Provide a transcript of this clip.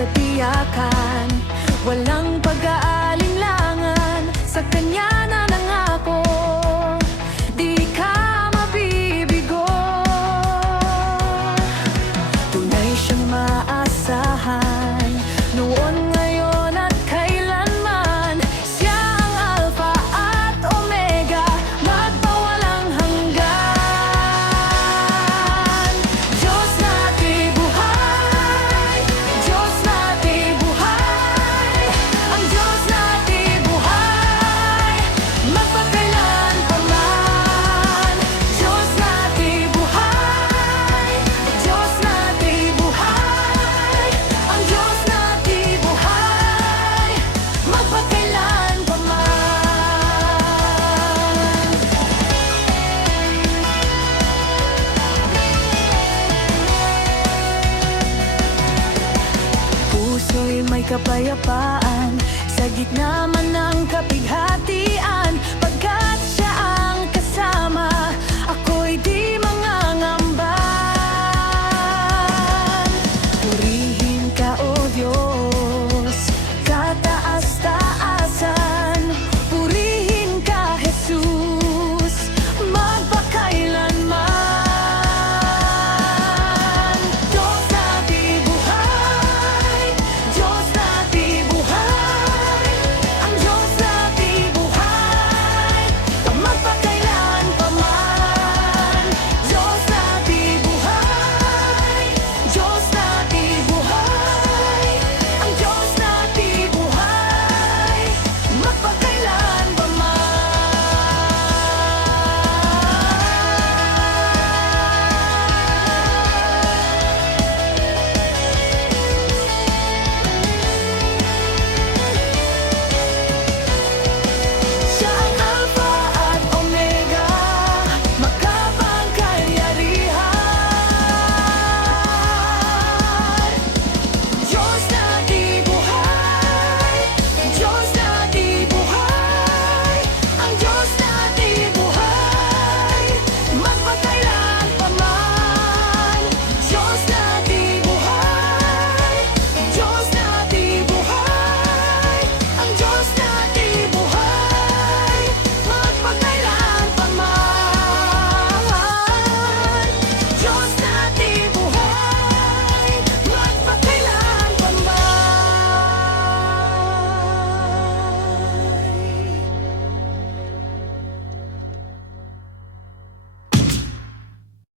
katiyakan, walang pag-aalinlangan, sa kanya na nangako, di ka mabibigo. Tunay siyang maasahan, noon, ngayon at kailanman. Siya ang Alpha at Omega, magpawalang hanggan. Diyos natin buhay, Diyos natin buhay, ang Diyos natin buhay, magpakailan pa man. Diyos natin buhay, Diyos natin buhay, ang Diyos natin buhay, magpakailan pa man. Puso'y may kapayapaan, sa gitna man ng kapighatian,